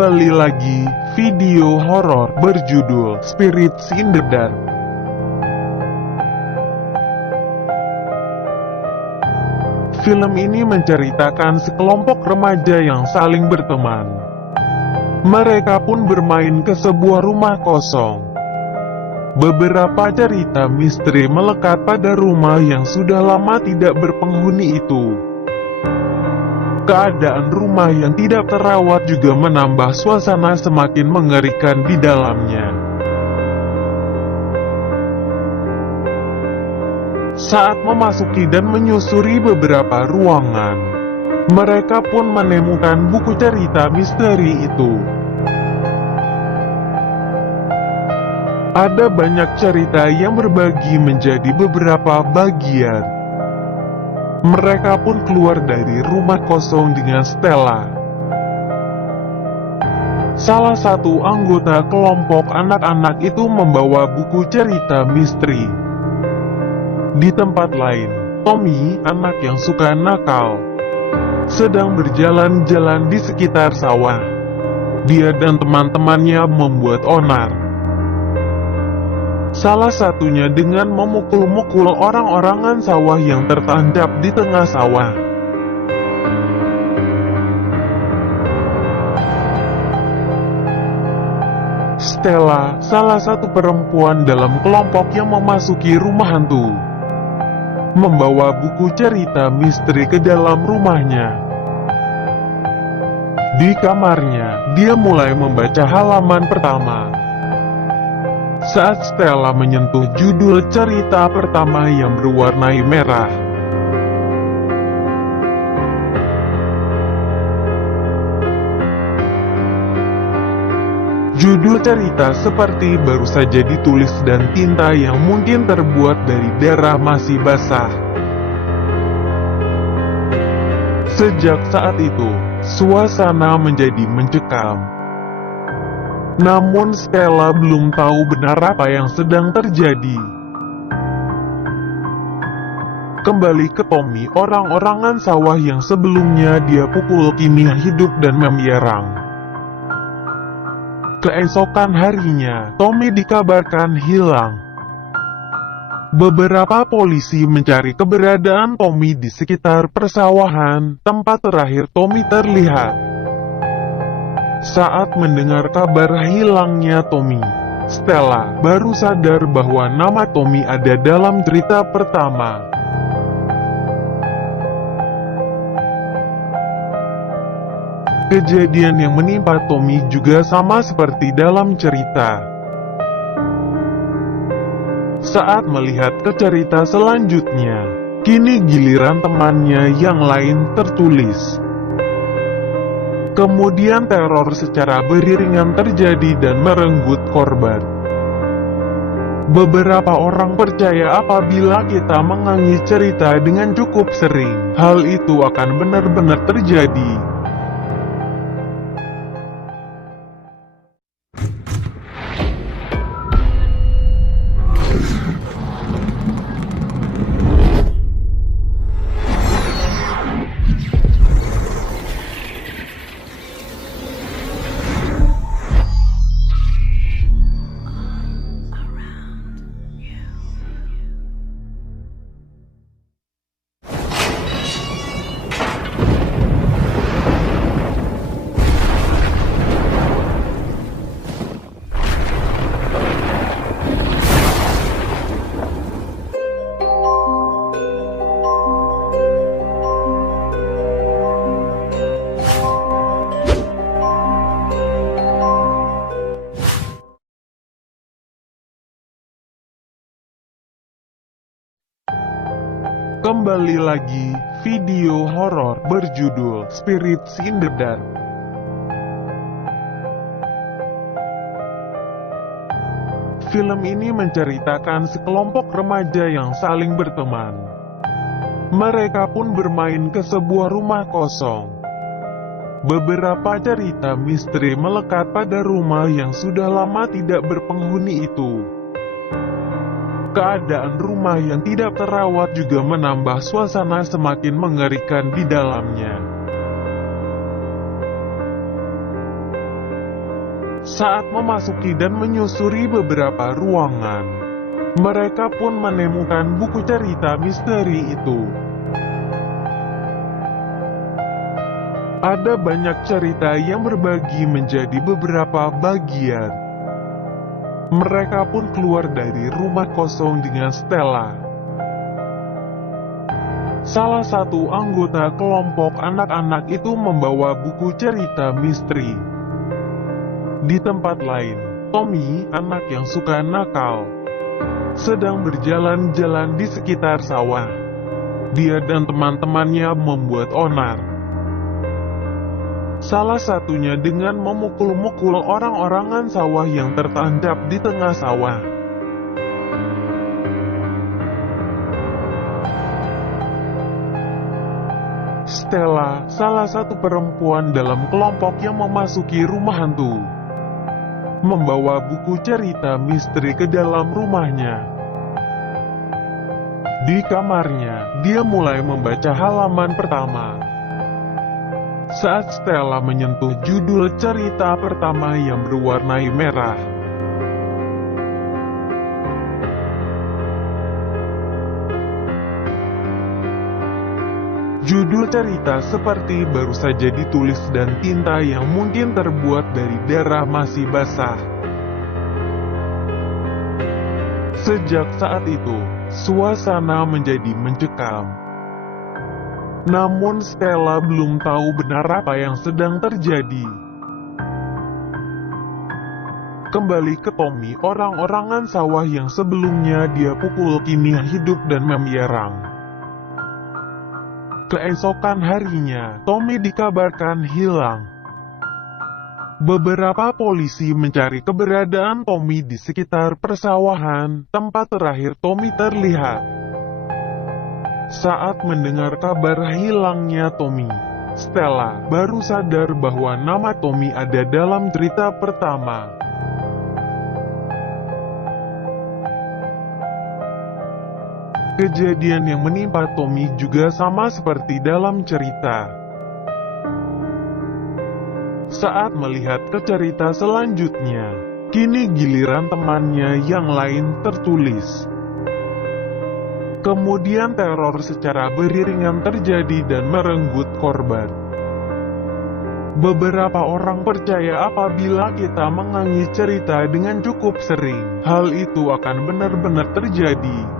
Kembali lagi, video horor berjudul Spirits in the Dark. Film ini menceritakan sekelompok remaja yang saling berteman. Mereka pun bermain ke sebuah rumah kosong. Beberapa cerita misteri melekat pada rumah yang sudah lama tidak berpenghuni itu. Keadaan rumah yang tidak terawat juga menambah suasana semakin mengerikan di dalamnya. Saat memasuki dan menyusuri beberapa ruangan, mereka pun menemukan buku cerita misteri itu. Ada banyak cerita yang berbagi menjadi beberapa bagian. Mereka pun keluar dari rumah kosong dengan Stella. Salah satu anggota kelompok anak-anak itu membawa buku cerita misteri. Di tempat lain, Tommy, anak yang suka nakal, sedang berjalan-jalan di sekitar sawah. Dia dan teman-temannya membuat onar. Salah satunya dengan memukul-mukul orang-orangan sawah yang tertancap di tengah sawah. Stella, salah satu perempuan dalam kelompok yang memasuki rumah hantu, membawa buku cerita misteri ke dalam rumahnya. Di kamarnya, dia mulai membaca halaman pertama. Saat Stella menyentuh judul cerita pertama yang berwarnai merah, judul cerita seperti baru saja ditulis dan tinta yang mungkin terbuat dari darah masih basah. Sejak saat itu, suasana menjadi mencekam. Namun Stella belum tahu benar apa yang sedang terjadi. Kembali ke Tommy, orang-orangan sawah yang sebelumnya dia pukul kini hidup dan memerang. Keesokan harinya, Tommy dikabarkan hilang. Beberapa polisi mencari keberadaan Tommy di sekitar persawahan, tempat terakhir Tommy terlihat. Saat mendengar kabar hilangnya Tommy, Stella baru sadar bahwa nama Tommy ada dalam cerita pertama. Kejadian yang menimpa Tommy juga sama seperti dalam cerita. Saat melihat ke cerita selanjutnya, kini giliran temannya yang lain tertulis. Kemudian teror secara beriringan terjadi dan merenggut korban. Beberapa orang percaya apabila kita mengangis cerita dengan cukup sering, hal itu akan benar-benar terjadi. Kembali lagi, video horor berjudul Spirits in the Dark. Film ini menceritakan sekelompok remaja yang saling berteman. Mereka pun bermain ke sebuah rumah kosong. Beberapa cerita misteri melekat pada rumah yang sudah lama tidak berpenghuni itu. Keadaan rumah yang tidak terawat juga menambah suasana semakin mengerikan di dalamnya. Saat memasuki dan menyusuri beberapa ruangan, mereka pun menemukan buku cerita misteri itu. Ada banyak cerita yang berbagi menjadi beberapa bagian. Mereka pun keluar dari rumah kosong dengan Stella. Salah satu anggota kelompok anak-anak itu membawa buku cerita misteri. Di tempat lain, Tommy, anak yang suka nakal, sedang berjalan-jalan di sekitar sawah. Dia dan teman-temannya membuat onar. Salah satunya dengan memukul-mukul orang-orangan sawah yang tertancap di tengah sawah. Stella, salah satu perempuan dalam kelompok yang memasuki rumah hantu, membawa buku cerita misteri ke dalam rumahnya. Di kamarnya, dia mulai membaca halaman pertama. Saat Stella menyentuh judul cerita pertama yang berwarnai merah, judul cerita seperti baru saja ditulis dan tinta yang mungkin terbuat dari darah masih basah. Sejak saat itu, suasana menjadi mencekam. Namun Stella belum tahu benar apa yang sedang terjadi. Kembali ke Tommy, orang-orangan sawah yang sebelumnya dia pukul kini hidup dan memiarang. Keesokan harinya, Tommy dikabarkan hilang. Beberapa polisi mencari keberadaan Tommy di sekitar persawahan, tempat terakhir Tommy terlihat. Saat mendengar kabar hilangnya Tommy, Stella baru sadar bahwa nama Tommy ada dalam cerita pertama. Kejadian yang menimpa Tommy juga sama seperti dalam cerita. Saat melihat ke cerita selanjutnya, kini giliran temannya yang lain tertulis. Kemudian teror secara beriringan terjadi dan merenggut korban. Beberapa orang percaya apabila kita mengulangi cerita dengan cukup sering, hal itu akan benar-benar terjadi.